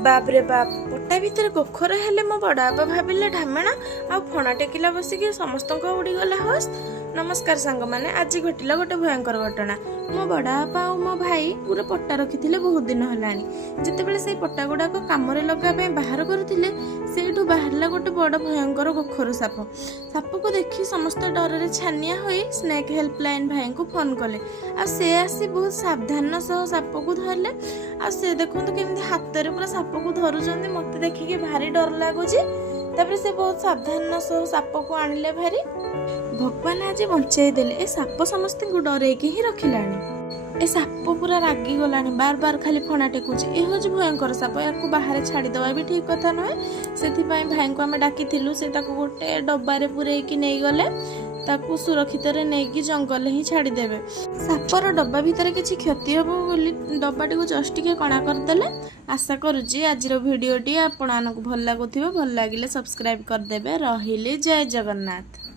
बाप रे बाप पट्टा भितर गोखर हेले मो बड़ बापा भाविले ढामेणा आ फणा टेकिला बसिकी समस्त उड़ीगला होश। नमस्कार सांग मैंने आज घटिला गोटे भयंकर घटना। मो बड़ बापा और मो भाई पूरे पट्टा रखी बहुत दिन होलानी। जितेबाला से पट्टा गुड़ाक कम लगे बाहर करुले से बाहर गोटे बड़ भयंकर गोखर साप। साप को देखी समस्त डर छानिया हो स्नेक हेल्पलाइन भाई को फोन कले। से आसी बहुत सावधान सह साप को धरले। से देखो केमती हाथ में पूरा साप को धरुंच मत देखिए भारी डर लगुच। से बहुत सावधान सह साप को आणले भारी। भगवान आज बचाई देले। ए साप समस्त डरैकी ही रखिलानी। ए साप पूरा रागी गलानी बार बार खाली फणा टेकुची। ये हूँ भयंकर साप या बाहर छाड़ीदवा भी ठीक कथा नुहे। से भाई को आम डाकी से गोटे डब्बारे पूरेकी नहीं गले ताकू सुरक्षित नहीं जंगल ही छाड़ीदेवे। सापर डब्बा भितर किसी क्षति हम बोली डब्बाटी को जस्ट टिके कणा करदेले। आशा करुच्ची आज भिडियोटी आपको भल लगुव। भल लगे सब्सक्राइब करदे। रहिले जय जगन्नाथ।